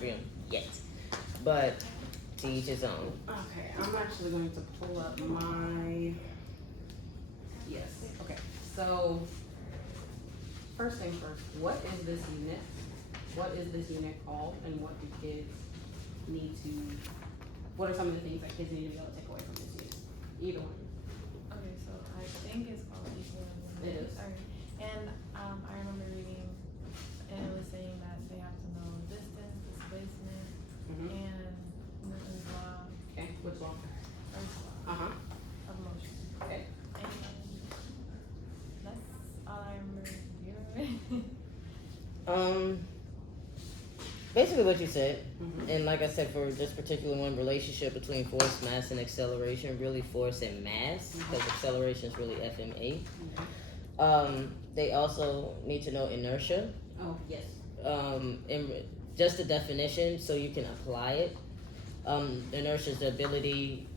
equilibrium yet. But to each his own. Okay, I'm actually going to pull up my, yes, okay. So, first things first, what is this unit? What is this unit called, and what do kids need to, what are some of the things that kids need to be able to take away from this unit? Either one. Okay, so I think it's called equilibrium. It is. Alright, and I remember reading, and it was saying that they have to know distance, displacement, and Newton's law, Okay, which one? Earth's law Uh-huh, of motion. okay. And that's all I remember. Do you remember? Basically what you said, Mhm. and like I said, for this particular one, relationship between force, mass, and acceleration, really force and mass, because acceleration is really FMA. They also need to know inertia, Oh, yes. and just the definition so you can apply it. Inertia is the ability,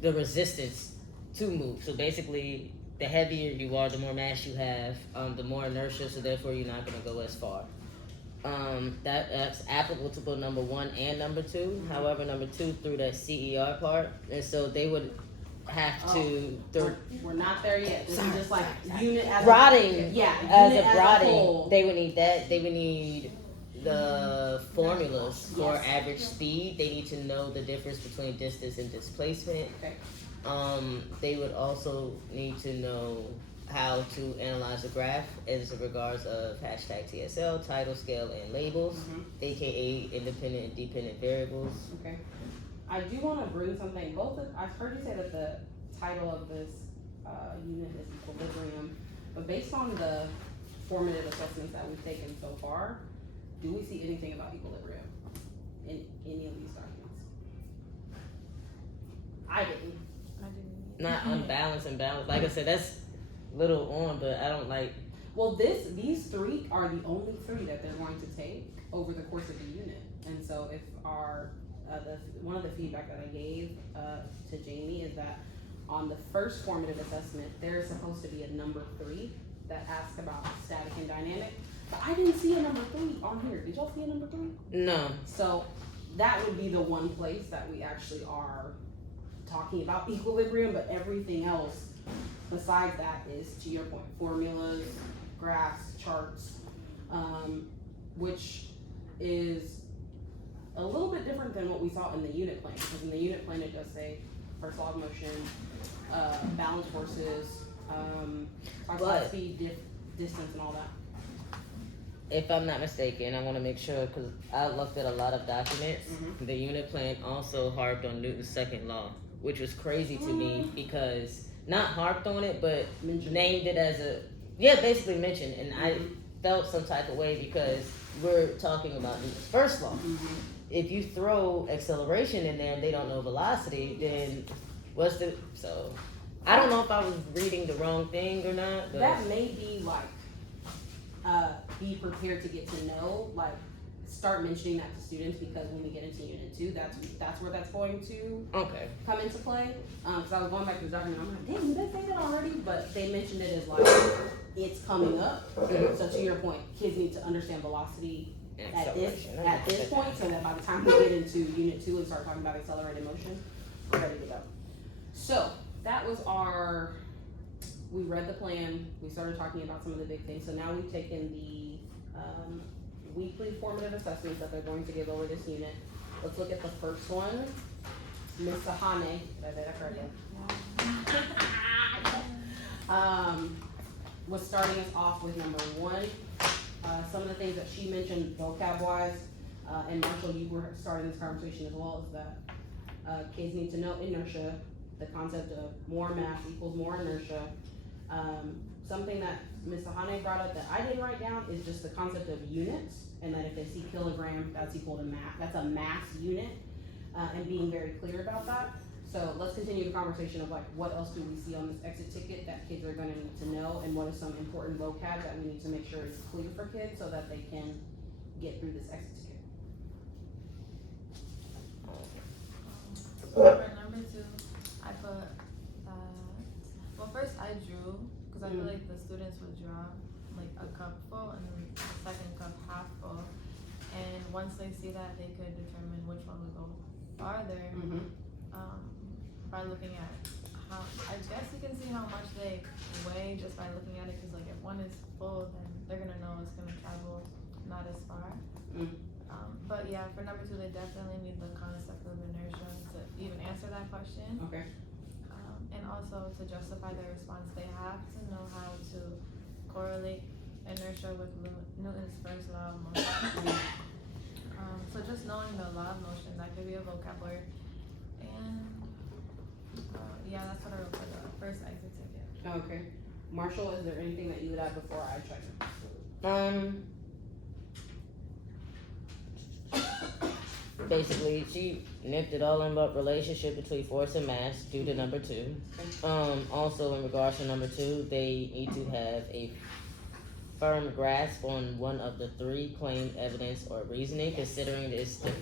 the resistance to move. So basically, the heavier you are, the more mass you have, the more inertia, so therefore you're not going to go as far. That's applicable to both number 1 and number 2. However, number 2 through that CER part, and so they would have to. We're not there yet. This is just like sorry. unit as Broadening, yeah, as unit a as a broadening, whole. they would need that. They would need the formulas for Yes. average speed. They need to know the difference between distance and displacement. Okay. They would also need to know how to analyze a graph as regards of hashtag TSL, title, scale, and labels, aka independent and dependent variables. Okay. I do want to bring something. I've heard you say that the title of this unit is equilibrium, but based on the formative assessments that we've taken so far, do we see anything about equilibrium in any of these documents? I didn't. I didn't. Not unbalanced and balanced. Like I said, that's little on, but I don't like. Well, these 3 are the only 3 that they're going to take over the course of the unit, and so if one of the feedback that I gave to Jamie is that on the first formative assessment, there's supposed to be a number 3 that asks about static and dynamic, but I didn't see a number 3 on here. Did y'all see a number 3? No. So that would be the one place that we actually are talking about equilibrium, but everything else besides that is, to your point, formulas, graphs, charts, which is a little bit different than what we saw in the unit plan, because in the unit plan it does say first law of motion, balance forces, talks about speed, distance, and all that. If I'm not mistaken, I want to make sure because I looked at a lot of documents. The unit plan also harped on Newton's second law, which was crazy to me because not harped on it, but named it as basically mentioned, and I felt some type of way because we're talking about Newton's first law. If you throw acceleration in there and they don't know velocity, then so I don't know if I was reading the wrong thing or not. But that may be like be prepared to get to know, like start mentioning that to students, because when we get into unit 2, that's where that's going to come into play. Because I was going back to the document, I'm like, dang, did they say that already? But they mentioned it as like it's coming up. So to your point, kids need to understand velocity at this point, so that by the time we get into unit 2 and start talking about accelerated motion, we're ready to go. So that was we read the plan, we started talking about some of the big things. So now we've taken the weekly formative assessments that they're going to give over this unit. Let's look at the first one. Ms. Sahane, did I say that correctly? Was starting us off with number 1. Some of the things that she mentioned vocab wise, and Marshall, you were starting this conversation as well, is that kids need to know inertia, the concept of more mass equals more inertia. Something that Ms. Sahane brought up that I didn't write down is just the concept of units, and that if they see kilogram, that's equal to mass, that's a mass unit, and being very clear about that. So let's continue the conversation of like, what else do we see on this exit ticket that kids are gonna need to know, and what is some important vocab that we need to make sure is clear for kids so that they can get through this exit ticket. For number 2, I put well, first I drew, because I feel like the students would draw like a cup full and then the second cup half full, and once they see that, they they could determine which one would go farther by looking at how, I guess you can see how much they weigh just by looking at it, because like if one is full, then they're gonna know it's gonna travel not as far. But yeah, for number 2, they definitely need the concept of inertia to even answer that question. Okay. And also to justify their response, they have to know how to correlate inertia with Newton's first law of motion. So just knowing the law of motion, that could be a vocab word. And yeah, that's what I wrote for the first exit ticket. Okay. Marshall, is there anything that you would add before I check? Basically, she nipped it all about relationship between force and mass due to number 2. Also in regards to number 2, they need to have a firm grasp on one of the 3 claimed evidence or reasoning, considering this the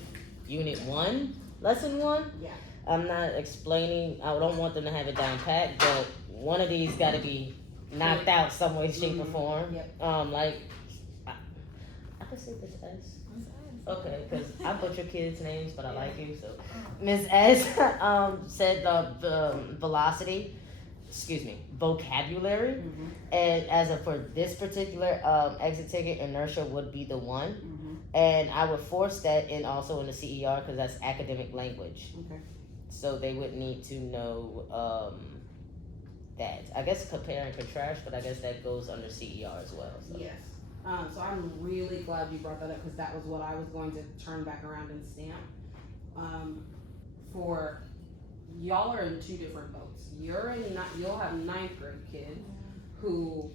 unit 1, lesson 1. Yeah. I'm not explaining, I don't want them to have it down pat, but one of these gotta be knocked out some way, shape, or form. Yep. Like, I could say this S. Okay, because I butcher kids' names, but I like you, so. Miss S said the vocabulary, and as of for this particular exit ticket, inertia would be the one, and I would force that in also in the CER because that's academic language. Okay. So they would need to know that. I guess compare and contrast, but I guess that goes under CER as well. So. Yes. So I'm really glad you brought that up, because that was what I was going to turn back around and stamp. For y'all are in 2 different boats. You'll have 9th grade kids who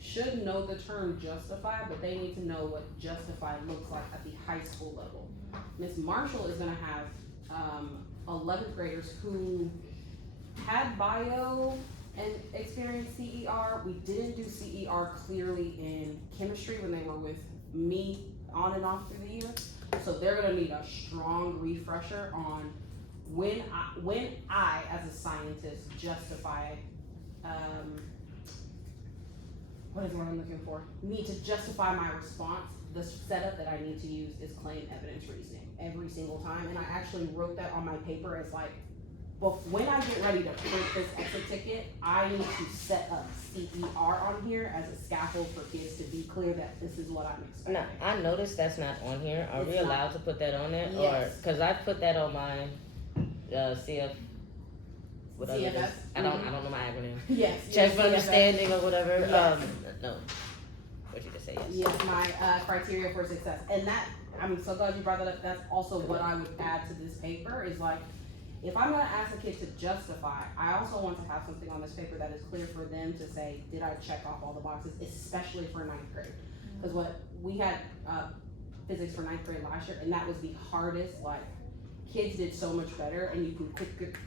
should know the term justify, but they need to know what justify looks like at the high school level. Miss Marshall is gonna have 11th graders who had bio and experienced CER. We didn't do CER clearly in chemistry when they were with me on and off through the year. So they're gonna need a strong refresher on when I as a scientist justify, what is the word I'm looking for? Need to justify my response. The setup that I need to use is claim evidence reasoning every single time. And I actually wrote that on my paper as like, well, when I get ready to print this exit ticket, I need to set up CER on here as a scaffold for kids to be clear that this is what I'm expecting. No, I noticed that's not on here. Are we allowed to put that on there? Yes. Or, cause I put that on my CF. Whatever it is. CFS? I don't know my acronym. Yes. Check for CFS. understanding or whatever. Yes. No. What you just say? Yes. Yes, my criteria for success. And that, I'm so glad you brought that up. That's also what I would add to this paper is like, if I'm gonna ask a kid to justify, I also want to have something on this paper that is clear for them to say, did I check off all the boxes, especially for 9th grade? Because what we had physics for 9th grade last year, and that was the hardest. Like, kids did so much better, and you can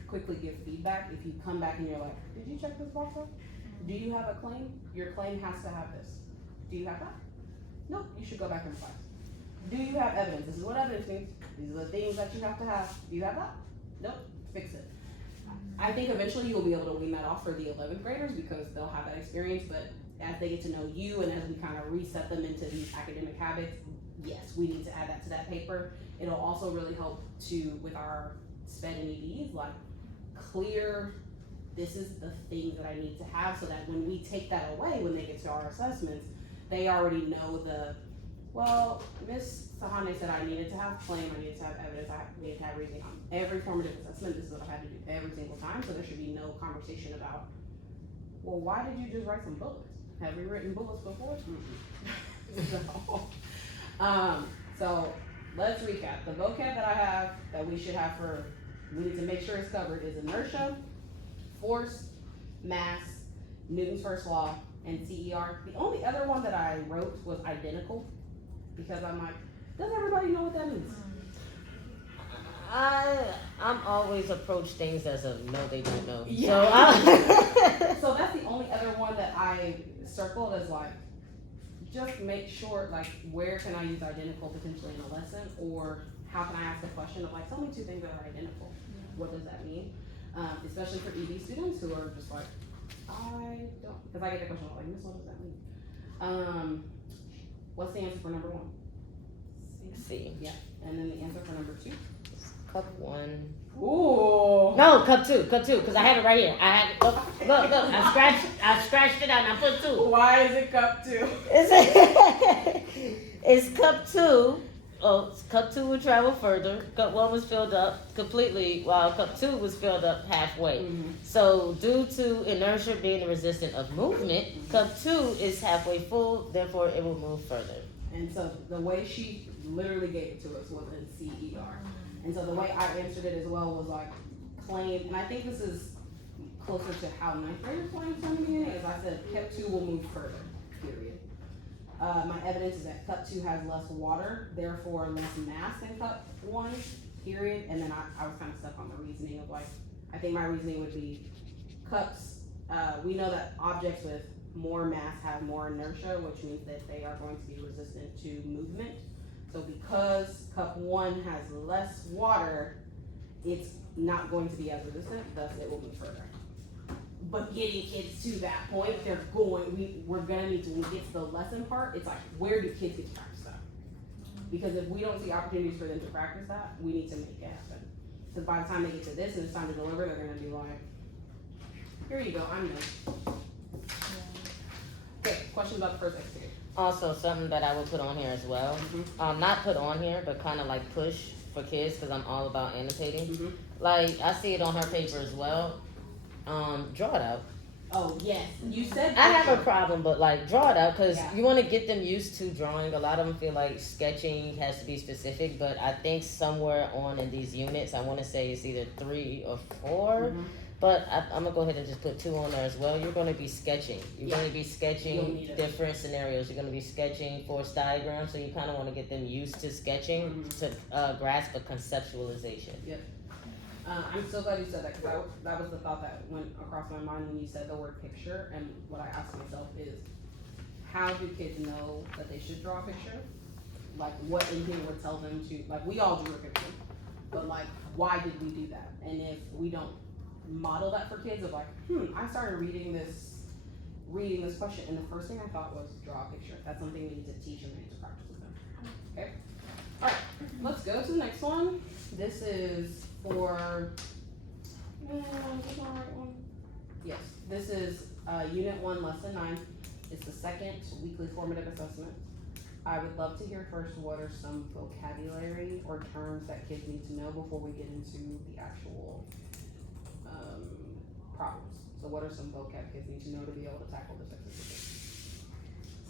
quickly give feedback if you come back and you're like, did you check this box off? Do you have a claim? Your claim has to have this. Do you have that? Nope, you should go back in class. Do you have evidence? This is what evidence means. These are the things that you have to have. Do you have that? Nope, fix it. I think eventually you'll be able to wean that off for the 11th graders because they'll have that experience, but as they get to know you and as we kind of reset them into these academic habits, yes, we need to add that to that paper. It'll also really help with our SPED and EDs, like clear, this is the thing that I need to have so that when we take that away, when they get to our assessments, they already know well, Miss Sahane said I needed to have claim, I needed to have evidence, I needed to have reasoning on every formative assessment. This is what I had to do every single time, so there should be no conversation about, well, why did you just write some bullets? Have we written bullets before? So let's recap. The vocab that I have that we should have we need to make sure it's covered is inertia, force, mass, Newton's first law, and CER. The only other one that I wrote was identical, because I'm like, does everybody know what that means? I'm always approach things as a no, they don't know. Yeah. So that's the only other one that I circled as like, just make sure, like, where can I use identical potentially in a lesson, or how can I ask a question of like, tell me 2 things that are identical. What does that mean? Especially for ED students who are just like, I don't, because I get the question like, Miss, what does that mean? What's the answer for number 1? C. Yeah. And then the answer for number 2? Cup 1. Ooh. No, cup 2, because I have it right here. I have it. Look, I scratched it out and I put 2. Why is it cup 2? It's cup 2. Oh, cup 2 would travel further. Cup 1 was filled up completely, while cup 2 was filled up halfway. Mm-hmm. So, due to inertia being the resistant of movement, cup 2 is halfway full, therefore it will move further. And so the way she literally gave it to us was in CER. And so the way I answered it as well was like claim, and I think this is closer to how 9th graders claim from the beginning, is I said cup 2 will move further, period. My evidence is that cup 2 has less water, therefore less mass than cup 1, period. And then I was kind of stuck on the reasoning of like, I think my reasoning would be cups, we know that objects with more mass have more inertia, which means that they are going to be resistant to movement. So because cup 1 has less water, it's not going to be as resistant, thus it will move further. But getting kids to that point, we're gonna need to, when we get to the lesson part, it's like, where do kids get to practice that? Because if we don't see opportunities for them to practice that, we need to make it happen. Because by the time they get to this and it's time to deliver, they're gonna be like, here you go, I'm done. Okay, questions about the first exercise? Also, something that I would put on here as well. Not put on here, but kind of like push for kids, because I'm all about annotating. Like, I see it on her paper as well. Draw it out. Oh, yes. You said I have a problem, but like, draw it out, because Yeah. you want to get them used to drawing. A lot of them feel like sketching has to be specific, but I think somewhere on in these units, I want to say it's either 3 or 4. But I'm gonna go ahead and just put 2 on there as well. You're gonna be sketching. You're gonna be You'll sketching need it. different scenarios. You're gonna be sketching force diagrams. So you kind of want to get them used to sketching to grasp a conceptualization. I'm so glad you said that, because that was the thought that went across my mind when you said the word picture. And what I asked myself is, how do kids know that they should draw a picture? Like, what in here would tell them to, like, we all drew a picture, but like, why did we do that? And if we don't model that for kids of like, I started reading this question, and the first thing I thought was draw a picture. That's something we need to teach and we need to practice with them. Okay? Alright, let's go to the next one. This is for, is this the right one? Yes, this is Unit 1, Lesson 9. It's the second weekly formative assessment. I would love to hear first what are some vocabulary or terms that kids need to know before we get into the actual problems. So what are some vocab kids need to know to be able to tackle this exercise?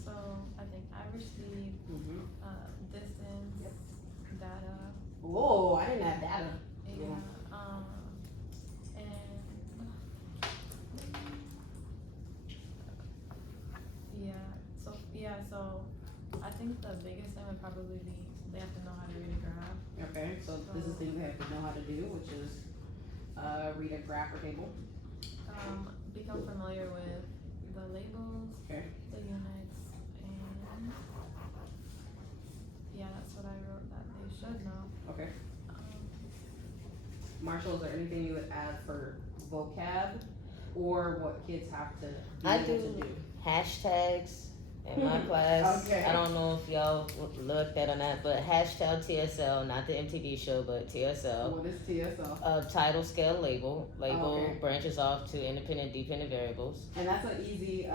So I think average speed, distance, data. Whoa, I didn't have data. And so I think the biggest thing would probably be they have to know how to read a graph. Okay, so this is things they have to know how to do, which is read a graph or table. Become familiar with the labels, Okay. the units, and that's what I wrote that they should know. Okay. Marshall, is there anything you would add for vocab or what kids have to be I able to do? Hashtags in my class. Okay. I don't know if y'all looked at or not, but hashtag TSL, not the MTV show, but TSL. What is TSL? Title, scale, label. Label okay. branches off to independent, dependent variables. And that's an easy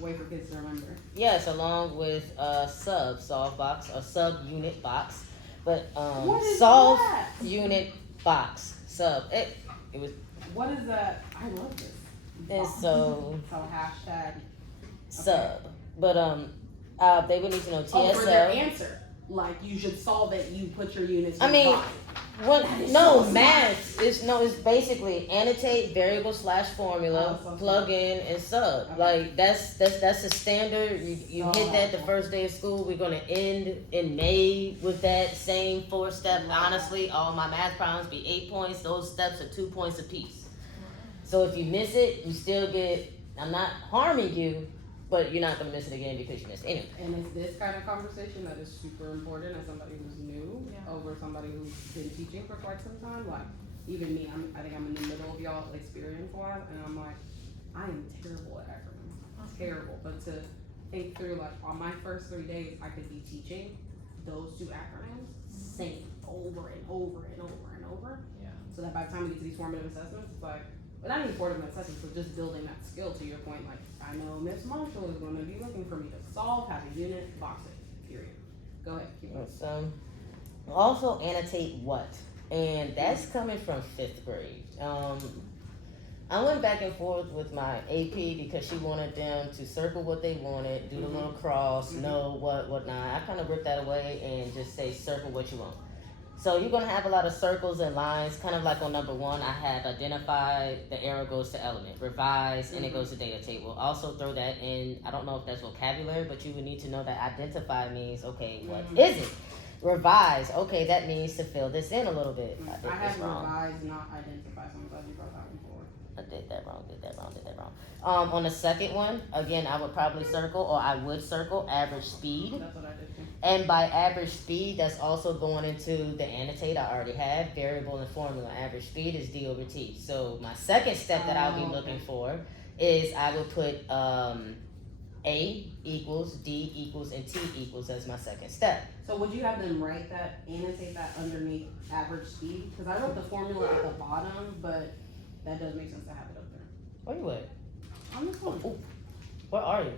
way for kids to remember. Yes, along with solve box, a sub unit box, but What is solve that? unit box sub. It was. What is that? I love this. And so hashtag sub, but they would need to know TSL. Oh, for their answer, like you should solve it. You put your units. I mean, box. what? That is No, so math. It's basically annotate variable / formula, Oh, so plug smart. in and sub. Okay. Like that's a standard. You So hit that the helpful. first day of school. We're gonna end in May with that same 4-step. Wow. Honestly, all my math problems be 8 points. Those steps are 2 points apiece. So if you miss it, you still get. I'm not harming you, but you're not gonna miss it again because you missed it anyway. And it's this kind of conversation that is super important as somebody who's new over somebody who's been teaching for quite some time. Like even me, I think I'm in the middle of y'all experience wise, and I'm like, I am terrible at acronyms. Terrible. But to think through like on my first 3 days, I could be teaching, those two acronyms same over and over and over and over. Yeah. So that by the time we get to these formative assessments, it's like, but not even formative assessments, but just building that skill to your point. Like, I know Miss Marshall is going to be looking for me to solve, have a unit, box it, period. Go ahead, keep going. So, also annotate what, and that's coming from 5th grade. I went back and forth with my AP because she wanted them to circle what they wanted, do the little cross, know what not. I kind of ripped that away and just say circle what you want. So you're gonna have a lot of circles and lines, kind of like on number 1. I have identify, the arrow goes to element, revise, and it goes to data table. Also throw that in. I don't know if that's vocabulary, but you would need to know that identify means, okay, what is it? Revise, okay, that means to fill this in a little bit. I have revise, not identify. So I'm glad you brought that one forward. I did that wrong. On the second one, again, I would probably circle, or I would circle average speed. That's what I did too. And by average speed, that's also going into the annotate I already have, variable and formula. Average speed is D over T. So my second step that I'll be looking for is I would put A equals, D equals, and T equals as my second step. So would you have them write that, annotate that underneath average speed? Because I wrote the formula at the bottom, but that does make sense to have it up there. Where you at? On this one. Where are you?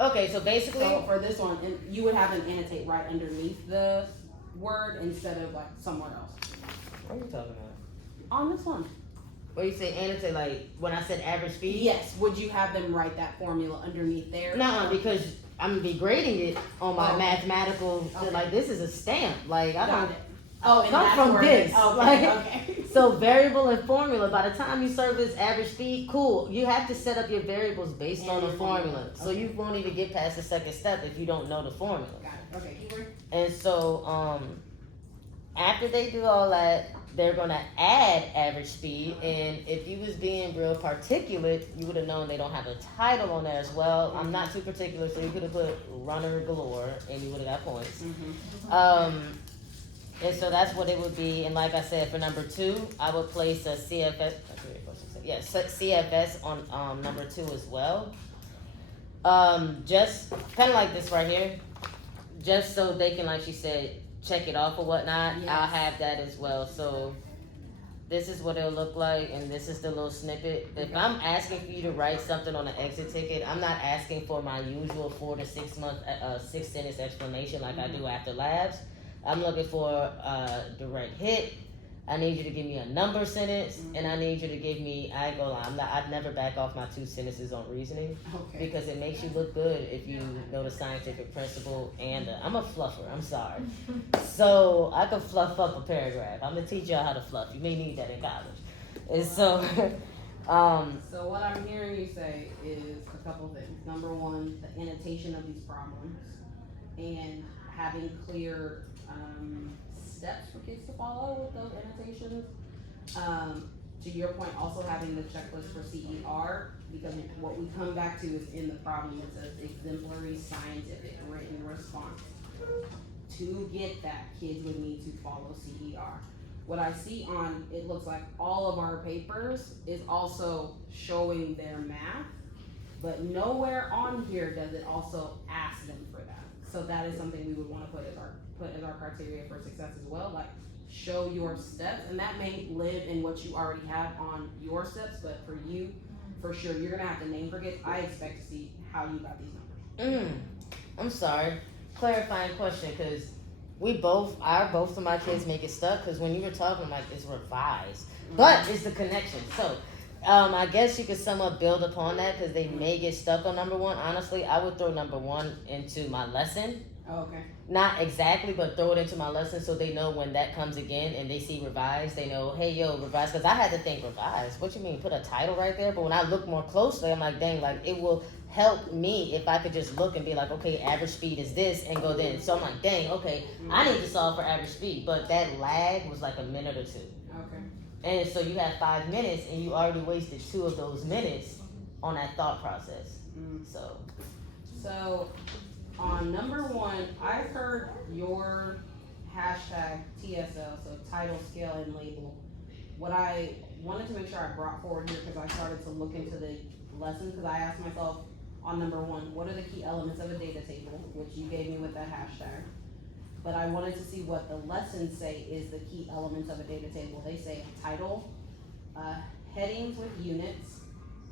Okay, so basically, So for this one, and you would have them annotate right underneath the word instead of like somewhere else. what are you talking about? On this one. Where you say annotate, like when I said average speed? Yes. Would you have them write that formula underneath there? No, because I'm gonna be grading it on my Oh. mathematical. Okay. Like this is a stamp. Like I Got don't. it. Oh, and come that's from where this. it is. Okay, Like, okay. So variable and formula. By the time you serve this average speed, cool. You have to set up your variables based on the your formula. formula. So you won't even get past the second step if you don't know the formula. Got it. Okay, keep going. And so after they do all that, they're gonna add average speed. And if you was being real particulate, you would have known they don't have a title on there as well. I'm not too particular, so you could have put runner galore, and you would have got points. And so that's what it would be. And like I said, for number 2, I would place a CFS. Yes, CFS on number 2 as well. Just kind of like this right here, just so they can, like she said, check it off or whatnot. Yes. I'll have that as well. So this is what it'll look like, and this is the little snippet. If I'm asking for you to write something on an exit ticket, I'm not asking for my usual 4 to 6 month 6 sentence explanation like I do after labs. I'm looking for a direct hit. I need you to give me a number sentence, and I need you to give me, I ain't gonna lie, I'd never back off my 2 sentences on reasoning, Okay. because it makes you look good if you know the scientific principle, and I'm a fluffer, I'm sorry. So I can fluff up a paragraph. I'm gonna teach y'all how to fluff. You may need that in college. And so, So what I'm hearing you say is a couple things. Number 1, the annotation of these problems and having clear steps for kids to follow with those annotations. To your point, also having the checklist for CER, because what we come back to is in the problem, it says exemplary scientific written response. To get that, kids would need to follow CER. What I see on, it looks like all of our papers is also showing their math, but nowhere on here does it also ask them for that. So that is something we would wanna put as our criteria for success as well, like show your steps, and that may live in what you already have on your steps, but for you, for sure, you're gonna have to name for kids. I expect to see how you got these numbers. I'm sorry, clarifying question, because both of my kids make it stuck, because when you were talking, like, it's revised, but it's the connection. So I guess you could somewhat build upon that, because they may get stuck on number 1. Honestly, I would throw number 1 into my lesson. Oh, okay. Not exactly, but throw it into my lesson so they know when that comes again and they see revise, they know, hey, yo, revise. Because I had to think, revise? What you mean? Put a title right there? But when I look more closely, I'm like, dang, like, it will help me if I could just look and be like, okay, average speed is this, and go then. So I'm like, dang, okay, I need to solve for average speed. But that lag was like a minute or 2. Okay. And so you have 5 minutes, and you already wasted 2 of those minutes on that thought process. So on number 1, I've heard your hashtag TSL, so title, scale, and label. What I wanted to make sure I brought forward here, because I started to look into the lesson, because I asked myself on number 1, what are the key elements of a data table, which you gave me with that hashtag. but I wanted to see what the lessons say is the key elements of a data table. They say a title, headings with units,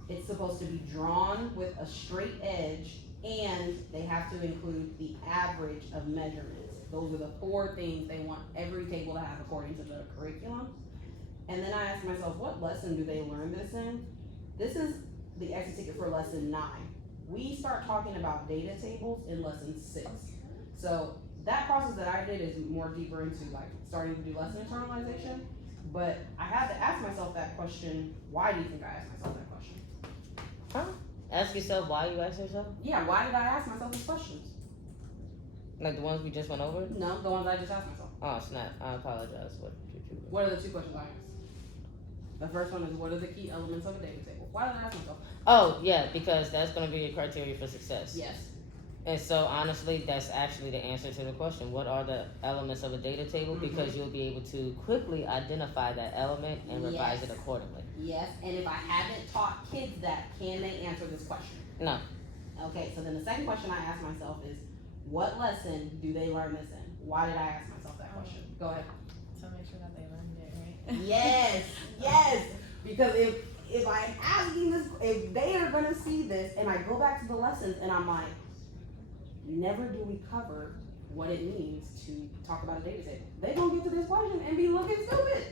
it's supposed to be drawn with a straight edge, and they have to include the average of measurements. Those are the 4 things they want every table to have according to the curriculum. And then I asked myself, what lesson do they learn this in? This is the exit ticket for lesson 9. We start talking about data tables in lesson 6. So that process that I did is more deeper into like starting to do lesson internalization. But I had to ask myself that question. Why do you think I asked myself that question? Ask yourself why you asked yourself? Yeah, why did I ask myself these questions? Like the ones we just went over? No, the ones I just asked myself. Oh, snap. I apologize. What are the 2 questions I asked? The first one is, what are the key elements of a data table? Why did I ask myself? Oh, yeah, because that's going to be a criteria for success. Yes. And so, honestly, that's actually the answer to the question. What are the elements of a data table? Because you'll be able to quickly identify that element and revise it accordingly. Yes, and if I haven't taught kids that, can they answer this question? No. Okay, so then the second question I asked myself is, what lesson do they learn this in? Why did I ask myself that question? Go ahead. To make sure that they learned it, right? Yes, yes. Because if I'm asking this, if they are gonna see this, and I go back to the lessons, and I'm like, never do we cover what it means to talk about a data set. They're gonna get to this question and be looking stupid.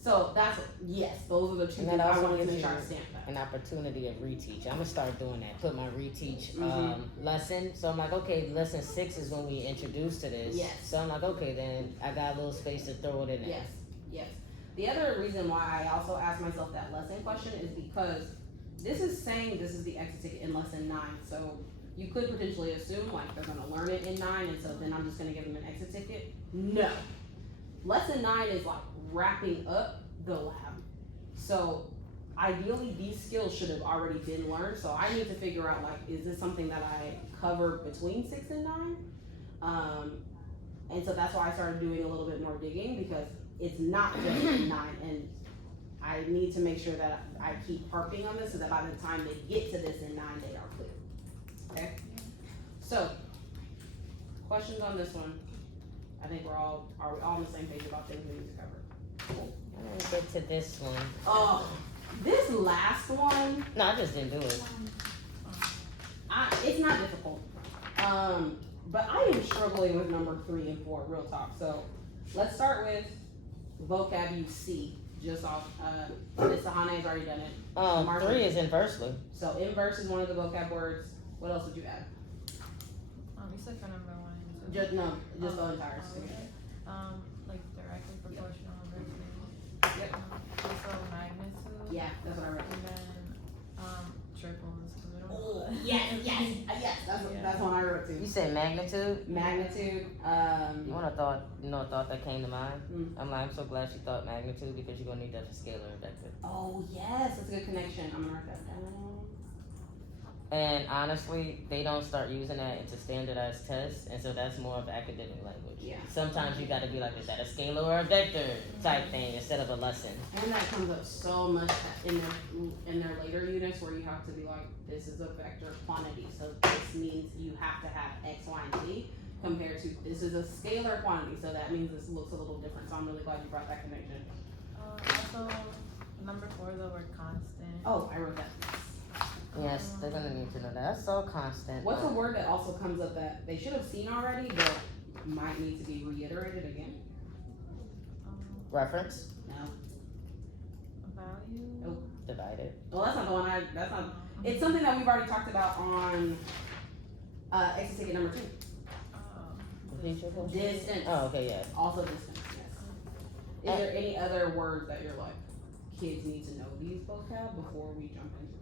So that's, yes, those are the 2 And things that I also wanted to gives make sure I you stamped that. an opportunity of reteach. I'm gonna start doing that. Put my reteach Mhm. lesson. So I'm like, okay, lesson 6 is when we introduce to this. Yes. So I'm like, okay, then I got a little space to throw it in there. Yes, yes. The other reason why I also asked myself that lesson question is because this is saying this is the exit ticket in lesson 9. So you could potentially assume like they're gonna learn it in 9, and so then I'm just gonna give them an exit ticket. No. Lesson 9 is like wrapping up the lab. So ideally these skills should have already been learned. So I need to figure out like, is this something that I cover between 6 and 9? And so that's why I started doing a little bit more digging, because it's not just 9, and I need to make sure that I keep harping on this so that by the time they get to this in 9, they are clear. Okay? So, questions on this one? I think are we all on the same page about things we need to cover? I'm gonna get to this one. Oh, this last one, No, I just didn't do it. it's not difficult. But I am struggling with number 3 and 4, real talk. So let's start with vocab you see, just off, Ms. Sahane has already done it. 3 is inversely. So inverse is one of the vocab words. What else would you add? You said for number 1 and 2. Just the entire Okay. Like directly proportional inversely. Yep. Also magnitude. Yeah, that's what I wrote. And then triples. 'Cause we don't know Oh, that. yes. That's one I wrote You too. said magnitude? Magnitude. You wanna thought that came to mind? Mm. I'm like, I'm so glad she thought magnitude, because you're gonna need that for scalar and vector. Oh yes, that's a good connection. I'm gonna write that down. And honestly, they don't start using that into standardized tests, and so that's more of academic language. Yeah. Sometimes you gotta be like, is that a scalar or a vector type thing instead of a lesson. And that comes up so much in their later units where you have to be like, this is a vector quantity, so this means you have to have X, Y, and Z, compared to this is a scalar quantity, so that means this looks a little different. So I'm really glad you brought that connection. Also, number 4, the word constant. Oh, I wrote that. Yes, they're gonna need to know that. That's so constant. What's a word that also comes up that they should have seen already, but might need to be reiterated again? Reference? No. Value. Nope. Divided. Well, that's not the one that's not, it's something that we've already talked about on, exit ticket number 2. Repeat your question? Distance. Oh, okay, yeah. Also distance, yes. Is there any other words that you're like, kids need to know these vocab before we jump into it?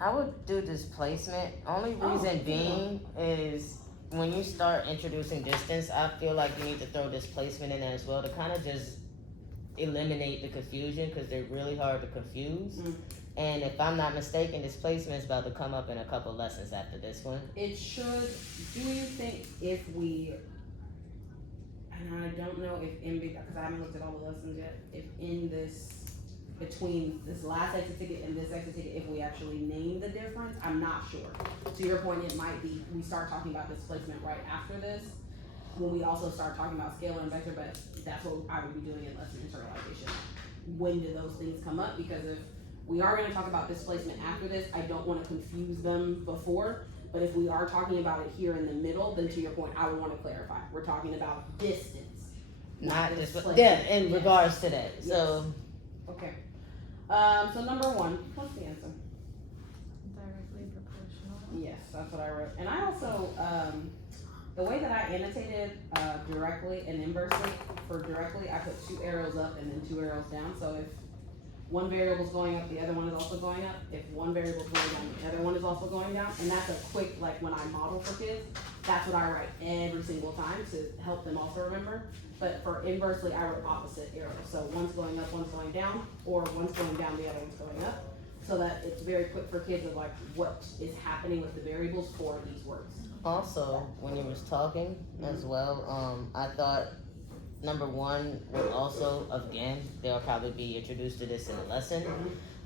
I would do displacement. Only Oh, reason yeah. being is when you start introducing distance, I feel like you need to throw displacement in there as well to kind of just eliminate the confusion, because they're really hard to confuse. Mm. And if I'm not mistaken, displacement is about to come up in a couple lessons after this one. It should, do you think if we, and I don't know if because I haven't looked at all the lessons yet, if in this, between this last exit ticket and this exit ticket, if we actually name the difference, I'm not sure. To your point, it might be, we start talking about displacement right after this. when we also start talking about scalar and vector, but that's what I would be doing in lesson internalization. When do those things come up? Because if we are gonna talk about displacement after this, I don't wanna confuse them before, but if we are talking about it here in the middle, then to your point, I would wanna clarify, we're talking about distance. Not displacement. yeah, in Yes. regards to that. Yes. So Okay. So number one, what's the answer? Directly proportional. Yes, that's what I wrote. And I also, the way that I annotated directly and inversely, for directly, I put 2 arrows up and then 2 arrows down. So if one variable is going up, the other one is also going up. If one variable is going down, the other one is also going down. And that's a quick, like when I model for kids, that's what I write every single time to help them also remember. But for inversely, I wrote opposite arrows. So one's going up, one's going down, or one's going down, the other one's going up. So that it's very quick for kids of like what is happening with the variables for these words. also, when you was talking as well, I thought number one would also, again, they'll probably be introduced to this in the lesson.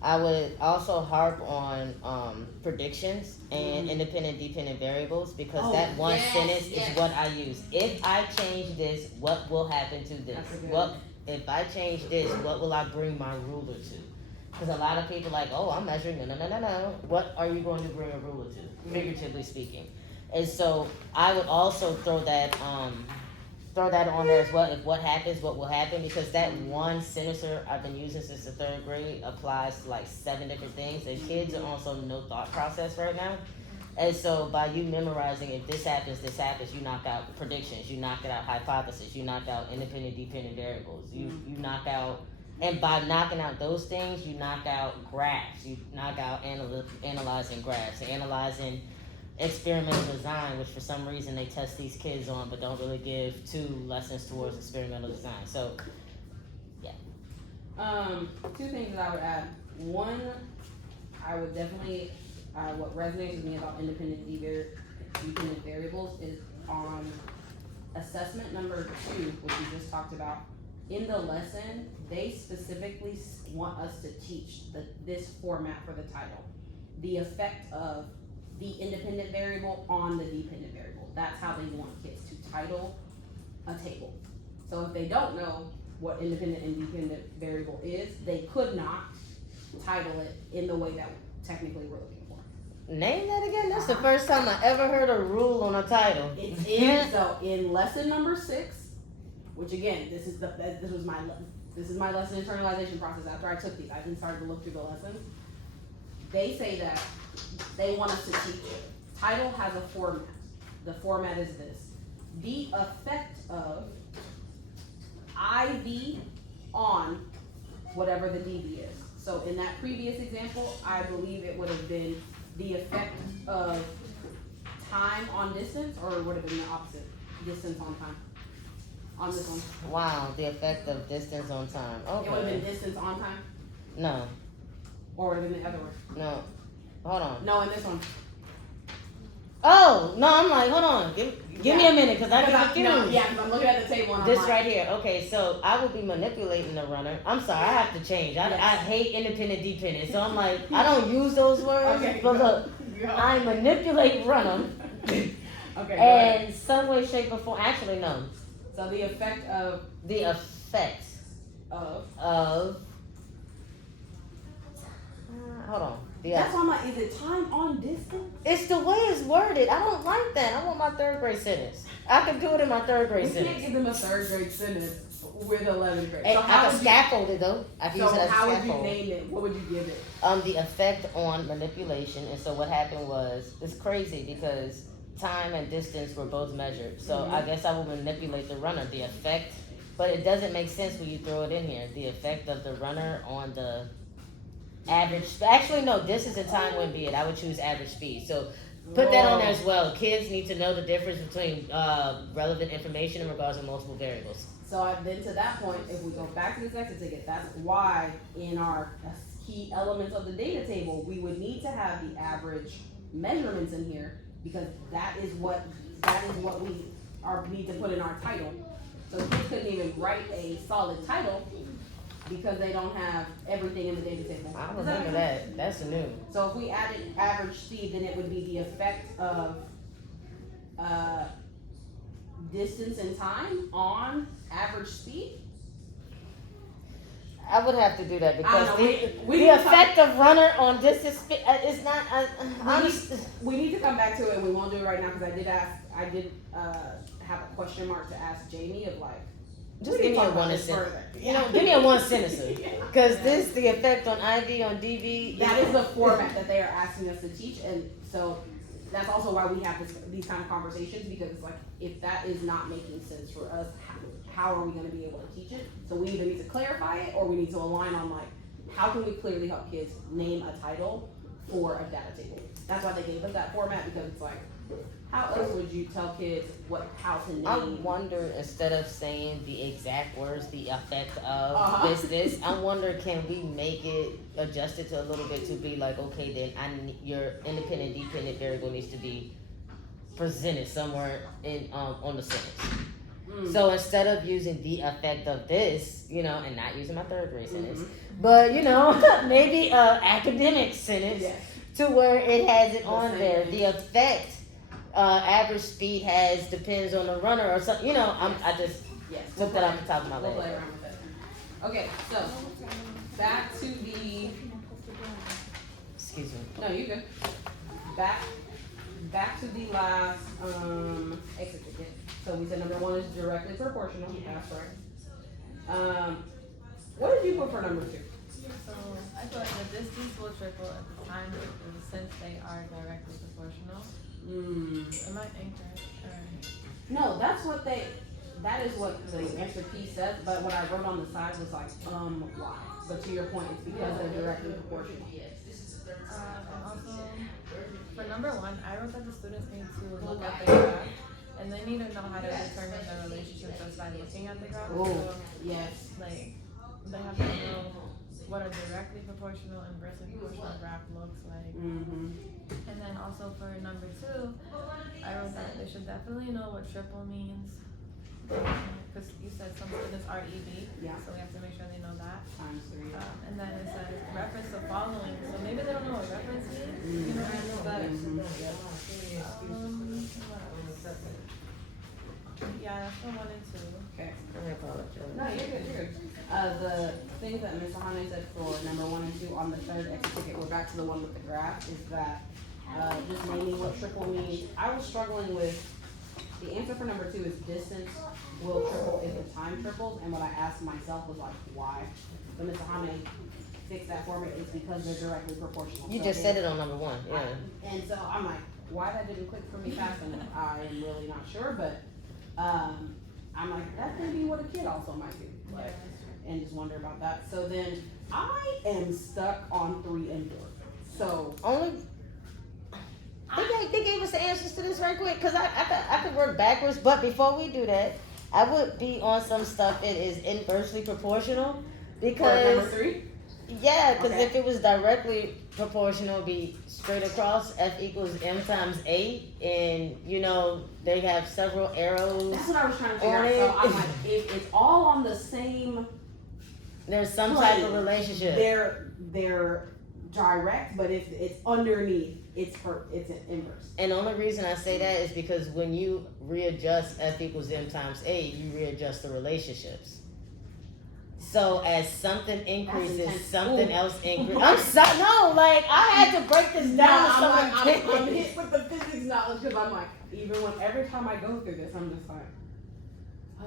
I would also harp on predictions and independent dependent variables, because that one sentence is what I use. If I change this, what will happen to this? That's a good What if I change this, what will I bring my ruler to? Because a lot of people like, oh, I'm measuring, no. What are you going to bring a ruler to, figuratively speaking? And so I would also throw that on there as well. If what happens, what will happen? Because that one sentence I've been using since the 3rd grade applies to like 7 different things. And kids are also no thought process right now. And so by you memorizing, if this happens, you knock out predictions, you knock out hypothesis, you knock out independent, dependent variables, you knock out, and by knocking out those things, you knock out graphs, you knock out analyzing graphs, analyzing experimental design, which for some reason they test these kids on, but don't really give 2 lessons towards experimental design. So, yeah. 2 things that I would add. One, I would definitely, what resonates with me about independent dependent variables is on assessment number 2, which we just talked about. In the lesson, they specifically want us to teach this format for the title. The effect of the independent variable on the dependent variable. That's how they want kids to title a table. So if they don't know what independent and dependent variable is, they could not title it in the way that technically we're looking for. Name that again? That's the first time I ever heard a rule on a title. It's in, so in lesson number 6, which again, this is my lesson internalization process after I took these. I then started to look through the lessons. They say that they want us to teach it. Title has a format. The format is this. The effect of IV on whatever the DV is. So in that previous example, I believe it would have been the effect of time on distance, or it would have been the opposite, distance on time. On this one. Wow, the effect of distance on time. Okay. It would have been distance on time, No, or it would have been the other one. no. Hold on. No, in this one. Oh, no, I'm like, hold on. Give me a minute, because I get confused. No, yeah, 'cause I'm looking at the table and I'm This like, right here. Okay, so I would be manipulating the runner. I'm sorry, I have to change. I hate independent, dependent. So I'm like, I don't use those words. Okay, But look, go. I manipulate runner. Okay, go ahead. And some way, shape, or form. Actually, no. So the effect of The effect of hold on. that's why I'm like, is it time on distance? It's the way it's worded. I don't like that. I want my 3rd grade sentence. I can do it in my 3rd grade We can't sentence. give them a 3rd grade sentence with 11th grade. And So I how can would scaffold it though. I can use it as a how would you scaffold. name it? What would you give it? The effect on manipulation. And so what happened was, it's crazy because time and distance were both measured. So I guess I will manipulate the runner. The effect, but it doesn't make sense when you throw it in here. The effect of the runner on the average. Actually, no, distance and time wouldn't be it. I would choose average speed. So put that on there as well. Kids need to know the difference between relevant information in regards to multiple variables. So then to that point, if we go back to this exit ticket, that's why in our key elements of the data table, we would need to have the average measurements in here, because that is what we need to put in our title. So kids couldn't even write a solid title because they don't have everything in the data table. I Does that remember make sense? that. That's new. So if we added average speed, then it would be the effect of distance and time on average speed? I would have to do that because know, we the need to effect of runner on distance is not. We need to come back to it. We won't do it right now because I did have a question mark to ask Jamie of like. Just give me a one sentence. You know, give me a one sentence. Because this, the effect on IV on DV. That is the format that they are asking us to teach, and so that's also why we have these kind of conversations, because it's like, if that is not making sense for us, how are we going to be able to teach it? So we either need to clarify it, or we need to align on like, how can we clearly help kids name a title for a data table? That's why they gave us that format, because it's like, how else would you tell kids how to name? I wonder, instead of saying the exact words, the effect of this, I wonder, can we make it adjusted to a little bit to be like, okay, then your independent, dependent variable needs to be presented somewhere in on the sentence. So instead of using the effect of this, you know, and not using my third grade sentence, but you know, maybe academic sentence to where it has it on there. The effect. Average speed depends on the runner or something. You know, I just took that off the top of my We'll head. play around with that. Okay, so back to the. Excuse me. No, you good. Back to the last exit ticket. So we said number 1 is directly proportional. That's right. What did you put for number 2? So I feel like the distance will triple at the time since they are directly proportional. Am I incorrect? No, that is what the answer piece says, but what I wrote on the side was like, why? But to your point, it's because they're directly proportional. And also, for number 1, I wrote that the students need to look at the graph, and they need to know how to determine the relationship just by looking at the graph. Oh, so, yes. Like, they have to know what a directly proportional and inversely proportional graph looks like. And then also for number 2, I wrote that they should definitely know what triple means. Because you said some students are EB, so we have to make sure they know that. Times 3. And then it says reference to following, so maybe they don't know what reference means. You know what I mean? What else? Yeah, that's the 1 and 2. Okay. I apologize. No, you're good. The things that Ms. Ahane said for number 1 and 2 on the third exit ticket, we're back to the one with the graph, is that just naming what triple means. I was struggling with, the answer for number 2 is distance will triple if the time triples, and what I asked myself was like, why? So Ms. Ahane fixed that for me, it's because they're directly proportional. You So just said it on number 1, yeah. And so I'm like, why that didn't click for me fast enough, I am really not sure, but I'm like, that could be what a kid also might do, like, and just wonder about that. So then I am stuck on 3 and 4. So they gave us the answers to this right quick, because I could work backwards, but before we do that, I would be on some stuff that is inversely proportional, because number 3. Yeah, because if it was directly proportional, it'd be straight across, F equals M times A, and you know, they have several arrows. That's what I was trying to figure out. So I'm like, if it's all on the same, there's some type of relationship. They're direct, but if it's underneath, it's an inverse. And the only reason I say that is because when you readjust F equals M times A, you readjust the relationships. So as something increases, something else increases. I had to break this down. I'm hit with the physics knowledge, because I'm like, every time I go through this, I'm just like,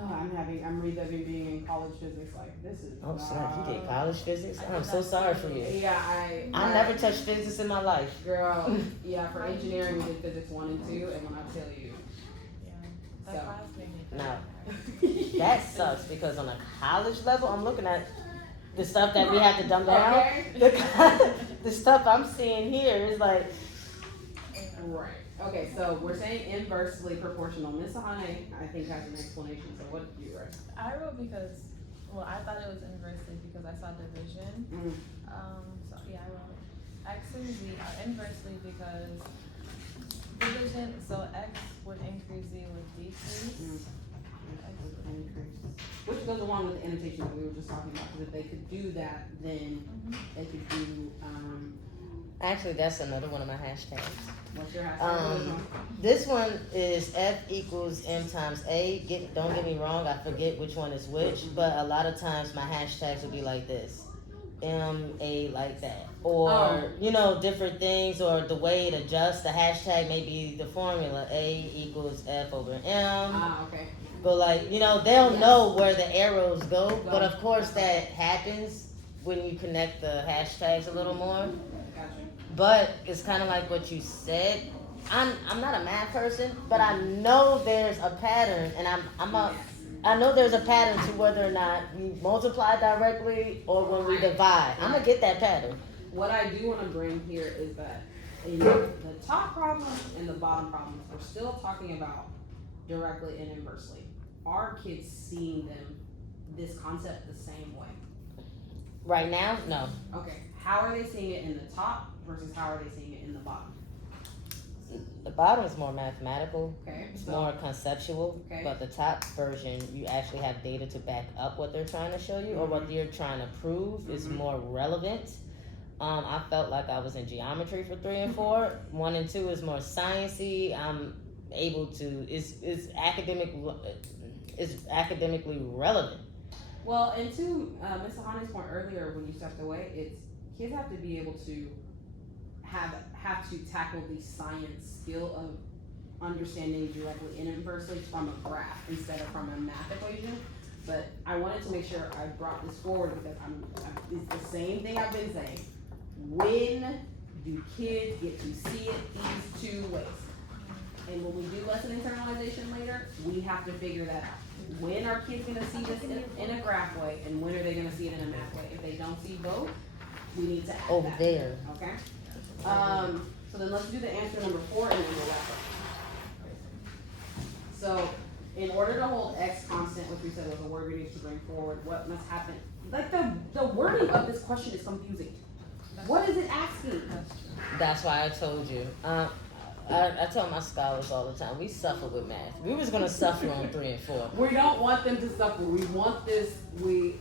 I'm reliving being in college physics. Like, this is. Oh snap! You did college physics? I'm so sorry for you. Yeah, I never touched physics in my life. Girl, yeah, for engineering we did physics 1 and 2, and when I tell you. That class made me No. That sucks, because on a college level, I'm looking at the stuff that we have to dumb down. Okay. The stuff I'm seeing here is like. Right. Okay, so we're saying inversely proportional. Ms. Ahane, I think, has an explanation. So what did you write? I wrote I thought it was inversely because I saw division. So yeah, I wrote X and Z are inversely because division, so X would increase, Z would decrease. Which goes along with the annotation that we were just talking about, because if they could do that, then they could do Actually, that's another one of my hashtags. What's your hashtag? This one is F equals M times A. Don't get me wrong, I forget which one is which, but a lot of times my hashtags will be like this. M, A, like that. Or, different things, or the way it adjusts. The hashtag may be the formula A equals F over M. Okay. But they'll know where the arrows go. But of course that happens when you connect the hashtags a little more. But it's kind of like what you said. I'm not a math person, but I know there's a pattern, and I know there's a pattern to whether or not we multiply directly or when we divide. I'm gonna get that pattern. What I do want to bring here is that in the top problem and the bottom problems, we're still talking about directly and inversely. Are kids seeing this concept the same way? Right now, no. Okay. How are they seeing it in the top versus how are they seeing it in the bottom? The bottom is more mathematical. Okay. It's more conceptual. Okay. But the top version, you actually have data to back up what they're trying to show you, or what you're trying to prove is more relevant. I felt like I was in geometry for 3 and 4. 1 and 2 is more sciencey. I'm able to is academically relevant. Well, and to Ms. Sahani's point earlier when you stepped away, it's kids have to be able to have to tackle the science skill of understanding directly and inversely from a graph instead of from a math equation. But I wanted to make sure I brought this forward because it's the same thing I've been saying. When do kids get to see it these 2 ways? And when we do lesson internalization later, we have to figure that out. When are kids gonna see this in a graph way, and when are they gonna see it in a math way? If they don't see both, we need to add Over that. there. Okay? So then let's do the answer number 4 and then we'll wrap up. So, in order to hold x constant, which we said was a word we need to bring forward, what must happen? Like the wording of this question is confusing. What is it asking? That's why I told you. I tell my scholars all the time, we suffer with math. We was gonna suffer on 3 and 4. We don't want them to suffer. We want this.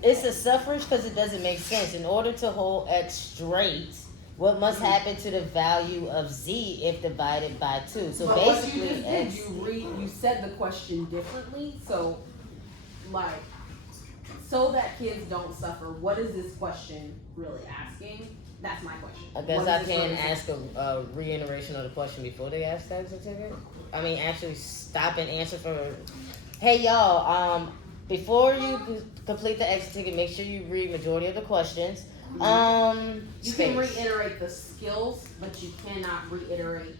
It's a suffrage because it doesn't make sense. In order to hold x straight, what must happen to the value of z if divided by 2? So but basically, what you just did, you said the question differently. So, so that kids don't suffer. What is this question really asking? That's my question. I guess I can ask a reiteration of the question before they ask that certificate. I mean, actually stop and answer for, hey y'all, before you complete the exit ticket, make sure you read majority of the questions. You can reiterate the skills, but you cannot reframe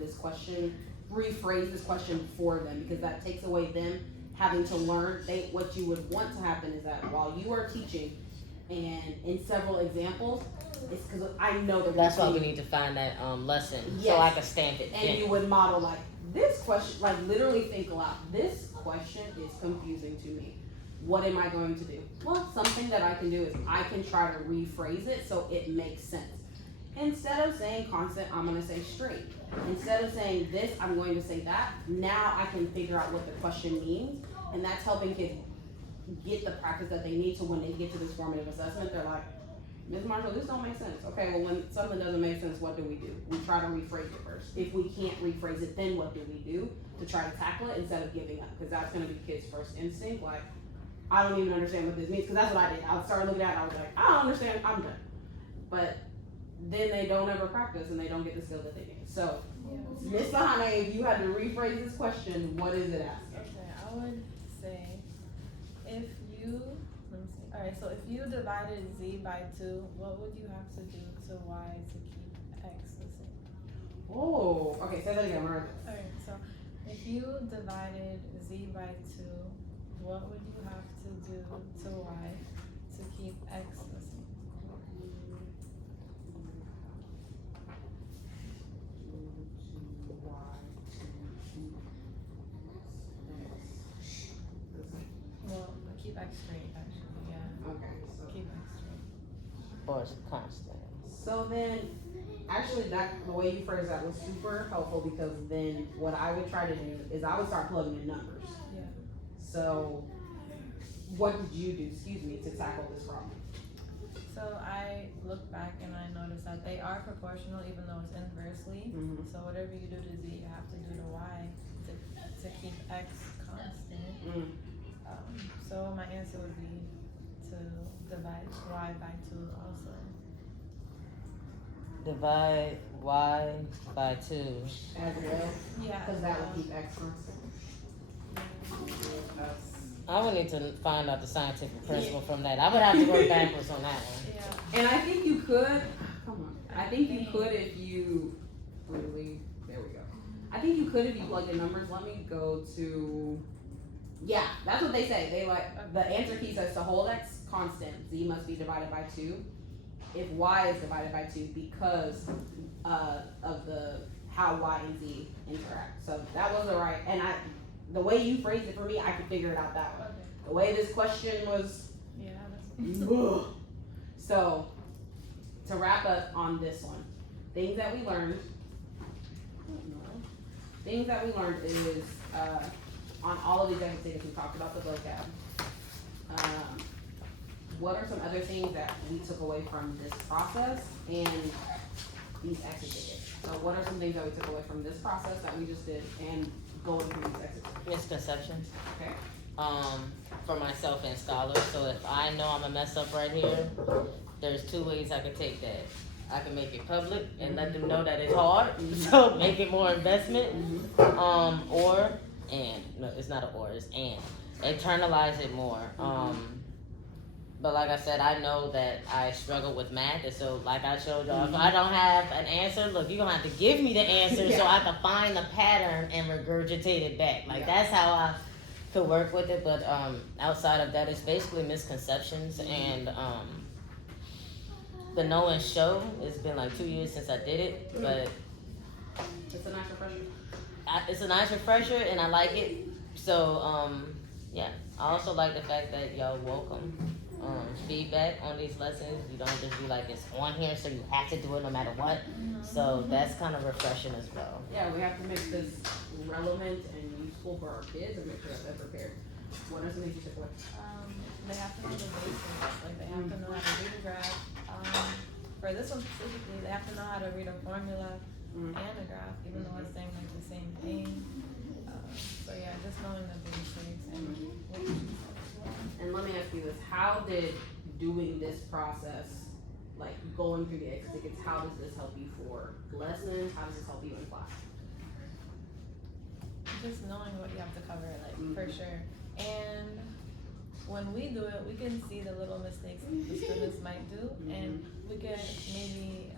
this question, rephrase this question for them, because that takes away them having to learn. What you would want to happen is that while you are teaching, and in several examples, it's because I know that's why we need to find that lesson so I can stamp it. And you would model like this question, like literally think aloud. This question is confusing to me. What am I going to do? Well, something that I can do is I can try to rephrase it so it makes sense. Instead of saying constant, I'm going to say straight. Instead of saying this, I'm going to say that. Now I can figure out what the question means, and that's helping kids get the practice that they need to when they get to this formative assessment. They're like, Ms. Marshall, this don't make sense. Okay, well, when something doesn't make sense, what do? We try to rephrase it first. If we can't rephrase it, then what do we do to try to tackle it instead of giving up? Because that's going to be kids' first instinct. Like, I don't even understand what this means, because that's what I did. I started looking at it and I was like, I don't understand, I'm done. But then they don't ever practice and they don't get the skill that they need. So, Ms. Sahane, if you had to rephrase this question, what is it asking? Okay, I would say Alright, so if you divided z by 2, what would you have to do to y to keep x the same? Oh, okay, say that again. Alright, so if you divided z by 2, what would you have to do to y to keep x the same? Well, keep x straight, actually, yeah. Okay, so Keep x straight. Or it's constant. So then, actually, the way you phrased that was super helpful, because then what I would try to do is I would start plugging in numbers. Yeah. So, what did you do, to tackle this problem? So I look back and I noticed that they are proportional even though it's inversely. Mhm. So whatever you do to z, you have to do to y to keep x constant. Mm. So my answer would be to divide y by 2 also. Divide y by 2. As well, Yeah. because that would keep X constant. I would need to find out the scientific principle from that. I would have to go backwards on that one. Yeah. And I think you could, come on, I think you could if you really, there we go. I think you could if you plug in numbers. Let me go to, yeah, that's what they say. They like, the answer key says to hold X constant, Z must be divided by 2. If Y is divided by 2 because of the how Y and Z interact. So that wasn't right. And the way you phrased it for me, I could figure it out that way. Okay. The way this question was, Yeah, that's ugh. So to wrap up on this one, things that we learned. Things that we learned is on all of these activities we talked about the vocab. What are some other things that we took away from this process and these exit tickets? So what are some things that we took away from this process that we just did and going through these exit tickets? Misconceptions. Okay. For myself and scholars. So if I know I'm a mess up right here, there's 2 ways I could take that. I can make it public and let them know that it's hard, so make it more investment. Or, no, it's not an or, it's and. Internalize it more. But like I said, I know that I struggle with math, and so like I showed y'all, if I don't have an answer, look, you're gonna have to give me the answer so I can find the pattern and regurgitate it back. Like that's how I could work with it, but outside of that, it's basically misconceptions and the know and show. It's been like 2 years since I did it, but It's a nice refresher. it's a nice refresher and I like it. So yeah, I also like the fact that y'all welcome feedback on these lessons. You don't just be like, it's on here, so you have to do it no matter what. So that's kind of refreshing as well. Yeah, we have to make this relevant and useful for our kids and make sure that they're prepared. What are some things you took away? They have to know the basics. Like they have to know how to read a graph. For this one specifically, they have to know how to read a formula and a graph, even though it's saying like the same thing. So yeah, just knowing the basics and what you should say as well. And let me ask you this, how did doing this process, like going through the exit tickets, how does this help you for lessons? How does this help you in class? Just knowing what you have to cover, like for sure. And when we do it, we can see the little mistakes the students might do, and we can maybe,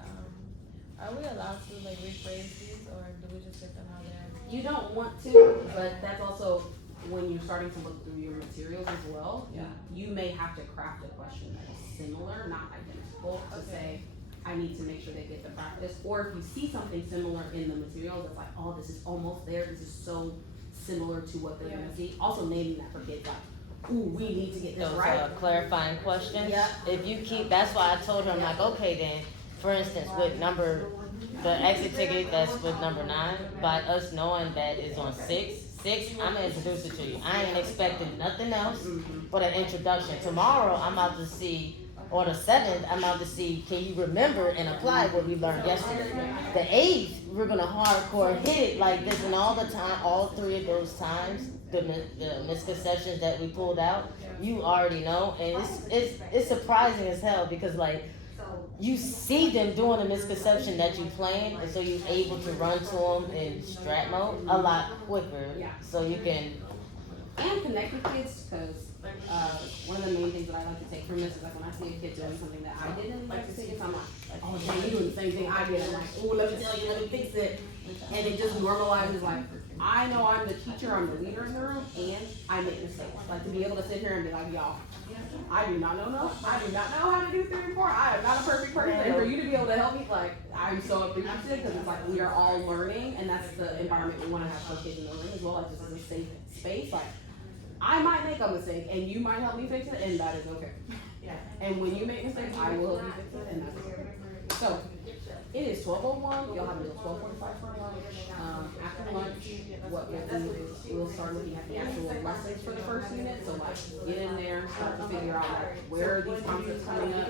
are we allowed to like rephrase these, or do we just get them how they're? You don't want to, but that's also when you're starting to look through your materials as well. Yeah. You may have to craft a question that is similar, not identical, to say, I need to make sure they get the practice. Or if you see something similar in the materials, it's like, oh, this is almost there. This is so similar to what they're gonna see. Also naming that for kids, like, ooh, we need to get this Those right. clarifying questions. Yeah. If you keep, that's why I told her, I'm like, okay then, for instance, with the exit ticket that's with number 9, by us knowing that it's on 6, I'm gonna introduce it to you. I ain't expecting nothing else but an introduction. Tomorrow, I'm about to see, or the 7th, I'm about to see, can you remember and apply what we learned yesterday? The 8th, we're gonna hardcore hit it like this, and all the time, all 3 of those times, the misconceptions that we pulled out, you already know, and it's surprising as hell because like, you see them doing a misconception that you planned, and so you're able to run to them in strat mode a lot quicker. Yeah. So you can. And connect with kids, because one of the main things that I like to take from this is like when I see a kid doing something that I didn't like to see, I'm like, oh dang, you're doing the same thing I did. I'm like, oh, let me tell you, let me fix it. And it just normalizes like, I know I'm the teacher, I'm the leader in the room, and I make mistakes. Like to be able to sit here and be like, y'all, I do not know I do not know how to do 3 and 4. I am not a perfect person. And for you to be able to help me, like, I'm so appreciative because it's like we are all learning, and that's the environment we want to have for kids in the room as well. Like, this is a safe space. Like, I might make a mistake, and you might help me fix it, and that is okay. And when you make mistakes, I will help you fix it, and that's okay. So, It is 12:01. You'll have until 12:45 for lunch. After lunch, what we'll do is we'll start looking at the actual lessons for the first unit. So like, get in there, start to figure out like where are these concepts coming up,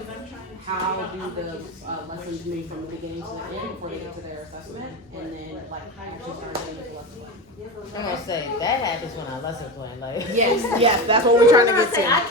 how do the lessons move from the beginning to the end before they get to their assessment, and then like actually start getting the lesson plan. I'm gonna say that happens when I lesson plan. Like Yes, that's what we're trying to get to.